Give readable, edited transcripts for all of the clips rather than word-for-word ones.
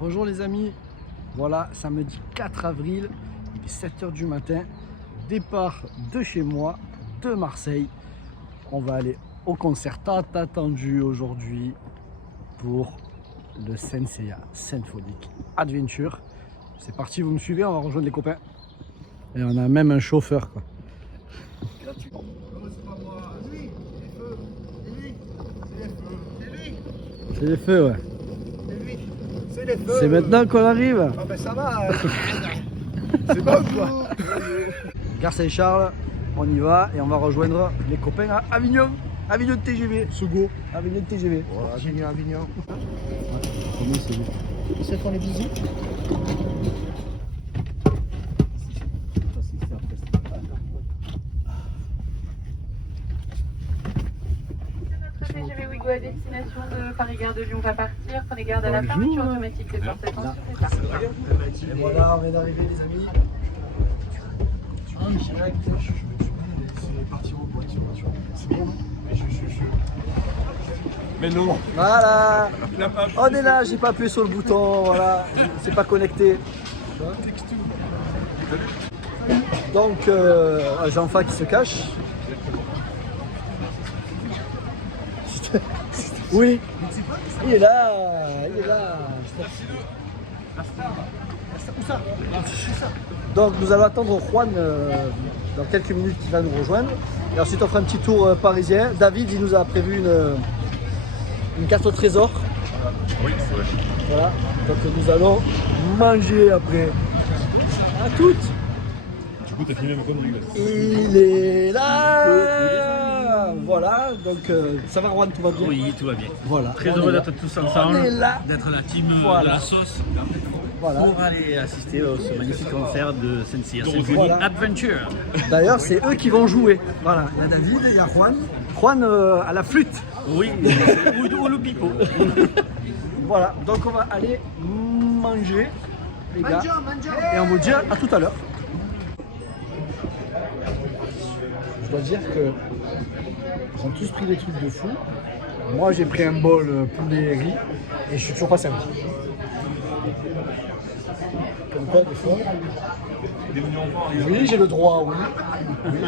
Bonjour les amis, voilà samedi 4 avril, il est 7 h du matin, départ de chez moi, de Marseille. On va aller au concert tant attendu aujourd'hui pour le Senseiya Symphonic Adventure. C'est parti, vous me suivez, on va rejoindre les copains. Et on a même un chauffeur quoi. C'est les feux, ouais. C'est maintenant qu'on arrive. Ah ben ça va. C'est bon quoi. Gare Saint-Charles, on y va et on va rejoindre les copains à Avignon. Avignon de TGV. Sougo. Avignon de TGV. Voilà, Avignon. Comment c'est lui? C'est qu'on les visite. TGV Ouigo à destination de Paris-Gare de Lyon va partir. Prenez garde à la fermeture automatique des portes. Attention, c'est parti. Et voilà, on vient d'arriver les amis. C'est parti en voiture. C'est bon. Mais non. Voilà. On est là, j'ai pas appuyé sur le bouton, voilà. C'est pas connecté. Donc, Jean-Fa qui se cache. Oui, il est là, il est là. Donc nous allons attendre Juan dans quelques minutes qui va nous rejoindre. Et ensuite on fera un petit tour parisien. David il nous a prévu une carte au trésor. Oui, c'est vrai. Voilà, donc nous allons manger après. À toutes. Du coup, t'as filmé ma connerie là. Il est là. Voilà, donc ça va Juan, tout va bien? Oui, tout va bien. Voilà. Très on heureux est là. d'être tous On ensemble, est là. d'être la team Voilà. de la sauce Voilà. pour aller assister à ce magnifique concert de Senseiya Symphonic Voilà. Adventure. D'ailleurs, c'est eux qui vont jouer. Voilà, il y a David et il y a Juan. Juan à la flûte. Oui, ou le pipeau. Voilà, donc on va aller manger, les gars. Et on vous dit à tout à l'heure. Je dois dire que ils ont tous pris des trucs de fou. Moi, j'ai pris un bol poulet riz et je suis toujours pas servi. Comme quoi, des fois. Oui, j'ai le droit, oui. Oui.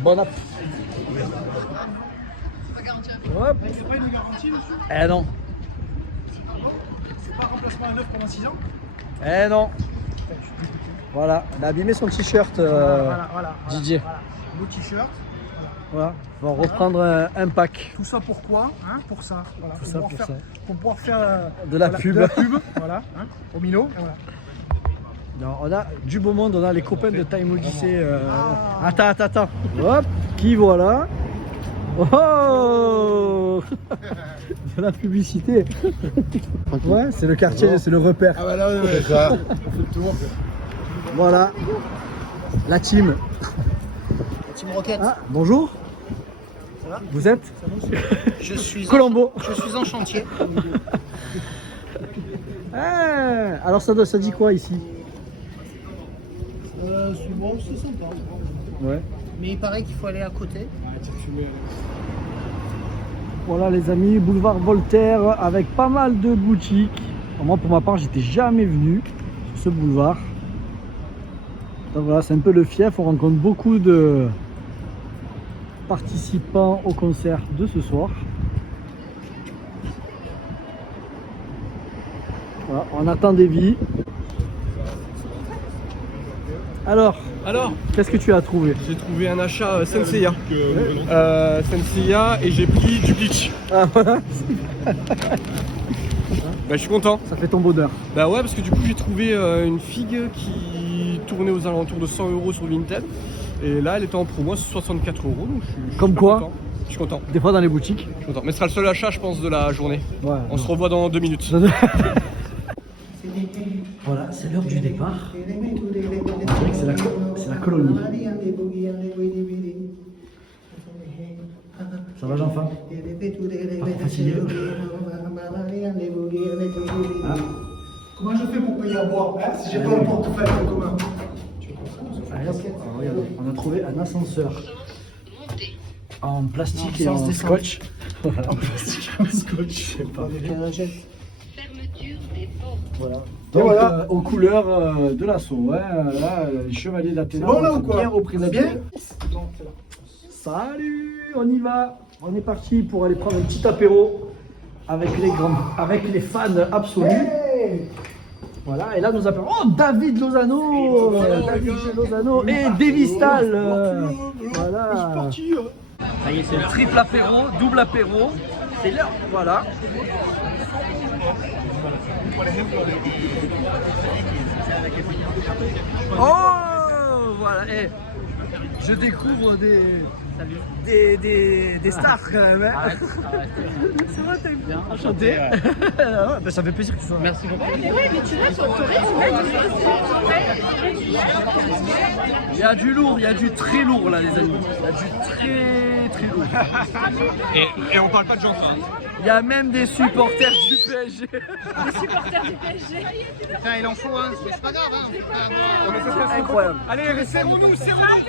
Bon app. Hop. C'est pas une garantie monsieur? Eh non. C'est pas remplacement à neuf pendant 6 ans? Eh non. Voilà, il a abîmé son t-shirt Voilà. Didier. Voilà. Beau t-shirt. Voilà, on va reprendre un pack. Tout ça pourquoi hein? Pour ça. Voilà. Tout ça pour ça. Pour pouvoir faire De la voilà, pub. De la pub. Voilà. Hein? Au Milo. Voilà. Non, on a du beau monde, on a les copains de Time Odyssey. Attends. Hop, qui voilà. Oh de la publicité. Ouais, c'est le quartier, c'est le repère. Ah bah là, ouais, ça. On fait le tour. Voilà, la team. Team Rocket. Ah, bonjour. Ça va? Vous êtes Je suis Colombo. en chantier. Ah, alors ça dit quoi ici? C'est bon, c'est sympa. Ouais. Mais il paraît qu'il faut aller à côté. Voilà les amis, boulevard Voltaire avec pas mal de boutiques. Moi pour ma part j'étais jamais venu sur ce boulevard. Donc voilà, c'est un peu le fief, on rencontre beaucoup de participants au concert de ce soir. Voilà, on attend des vies. Alors, qu'est-ce que tu as trouvé? J'ai trouvé un achat Senseiya. Senseiya et j'ai pris du bleach. Ah voilà, Bah je suis content. ça fait ton bonheur. Bah ouais parce que du coup j'ai trouvé une figue qui tournait aux alentours de 100 € sur Vinted. Et là elle était en promo à 64 €, donc je suis Comme super quoi content. Je suis content. Des fois dans les boutiques. Je suis content. Mais ce sera le seul achat je pense de la journée. Ouais, On se revoit dans 2 minutes. Voilà, c'est l'heure du départ. C'est vrai que c'est la colonie. Ça va Jean-Fa? Pas trop fatigué? Ah. Comment je fais pour payer à boire si j'ai pas le portefeuille en commun? Allez, hop. Alors, regardez, on a trouvé un ascenseur en plastique et sans en descente. scotch. En plastique et en scotch, je sais pas. Avec un gel. Voilà. Et Donc, voilà. aux couleurs de l'assaut. Hein. Là, les chevaliers d'Athéna Bon, là, sont ou quoi bien représentés. Bien. Salut, on y va. On est parti pour aller prendre un petit apéro avec les fans absolus. Voilà, et là nous appelons David Lozano, David Lozano et Devistal. Voilà. Ça y est, c'est le triple apéro, double apéro. C'est l'heure, voilà. Oh, voilà. Et je découvre des stars quand même. Hein. Ça va, t'es bien. Enchanté. Ouais, bah, ça fait plaisir que tu sois. Merci beaucoup. Il y a du lourd, il y a du très lourd là, les amis. Il y a du très lourd. Et on parle pas de Jean Train. Il y a même des supporters du PSG. Putain, il en faut un, mais c'est pas grave, hein. Incroyable. Allez, serrons-nous, serrons-nous.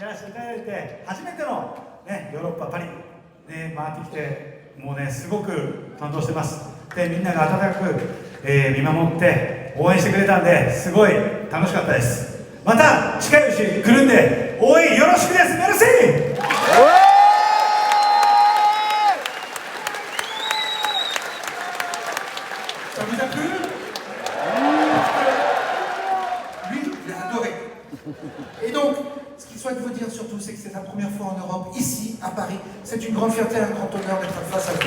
やらせていただいて初めての、ね、ヨーロッパパリ、ね、回ってきてもうねすごく感動してます。でみんなが温かく、見守って応援してくれたんですごい楽しかったです。また近いうち来るんで応援よろしくです。メルシー。Ça vous a plu? Lui, il a adoré. Et donc, ce qu'il souhaite vous dire surtout, c'est que c'est la première fois en Europe, ici, à Paris. C'est une grande fierté et un grand honneur d'être face à vous.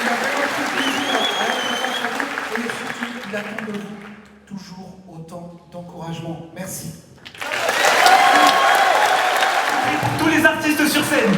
Il a vraiment pris plaisir à être face à vous et surtout, il attend de vous toujours autant d'encouragement. Merci. Pour tous les artistes sur scène.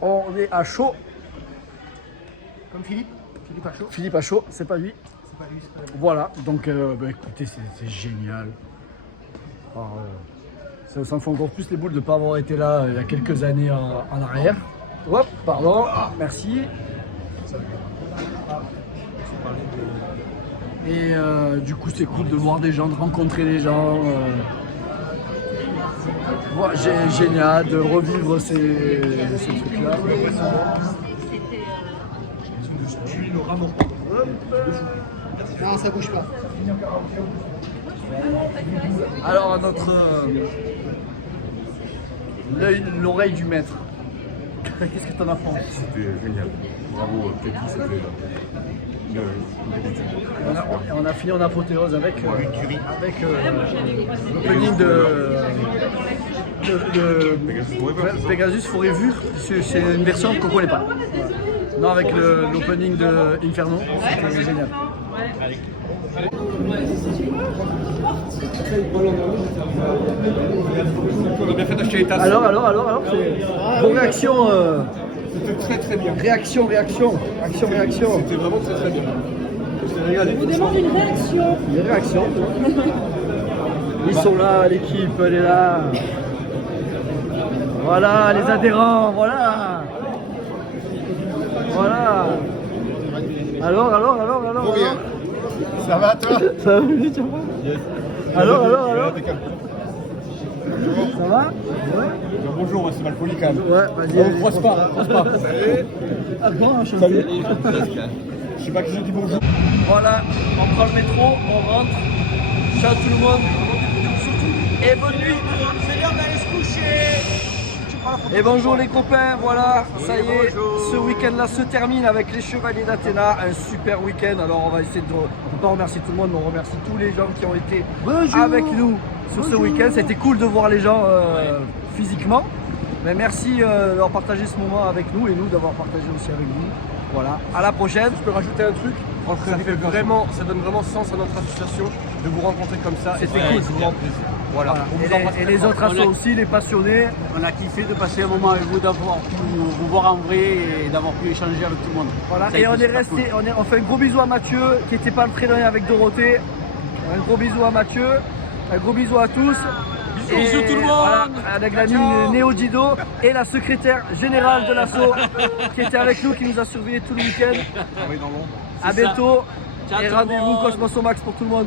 On est à chaud. Comme Philippe à chaud. Philippe à chaud, c'est pas lui. C'est pas lui, c'est pas lui. Voilà, donc écoutez, c'est génial. Alors, ça me fait encore plus les boules de ne pas avoir été là il y a quelques années en arrière. Hop, pardon, merci. Et du coup, c'est cool de voir des gens, de rencontrer des gens. Génial de revivre ces trucs-là. Non, ça bouge pas. Alors, notre l'oreille du maître. Qu'est-ce que t'en as pensé? C'était génial. Bravo, Kaki, c'était on a fini en apothéose avec l'opening de Pegasus Forêt Vue. C'est une version qu'on ne connaît pas. Non, avec l'opening de Inferno, c'était génial. On a bien fait d'acheter les tasses. Alors, vos réactions C'était très très bien. Réaction. C'était vraiment très très bien. Je vous demande une réaction. Une réaction. Ils sont là, l'équipe, elle est là. Voilà, les adhérents, voilà. Voilà. Alors. Ça va toi? Ça va, tu vois? Alors. Ça va? Ouais. Bonjour, c'est Malpoli quand même. Ouais, vas-y. On croise pas. Salut. Ah bon, enchanté. Salut. Je sais pas qui j'ai dit bonjour. Voilà, on prend le métro, on rentre. Ciao tout le monde. Et bonne nuit. C'est l'heure d'aller se coucher. Et bonjour les copains, voilà, ça y est, ce week-end-là se termine avec les Chevaliers d'Athéna, un super week-end. Alors on va essayer de, on ne peut pas remercier tout le monde, mais on remercie tous les gens qui ont été avec nous sur ce week-end. C'était cool de voir les gens physiquement. Mais merci d'avoir partagé ce moment avec nous et nous d'avoir partagé aussi avec vous. Voilà, à la prochaine. Je peux rajouter un truc, ça donne vraiment sens à notre association de vous rencontrer comme ça. C'était cool. Voilà. Et les autres assos aussi, les passionnés. On a kiffé de passer un moment avec vous, d'avoir pu vous voir en vrai et d'avoir pu échanger avec tout le monde. Voilà. Ça a Et été on est super resté, cool. on fait un gros bisou à Mathieu qui n'était pas entraîné avec Dorothée. Un gros bisou à Mathieu. Un gros bisou à tous. Bisous tout le monde. Voilà, avec l'ami Néo Dido et la secrétaire générale de l'asso qui était avec nous, qui nous a surveillé tout le week-end. À bientôt. Ciao Et tout le rendez-vous monde. Cosmos au Max pour tout le monde.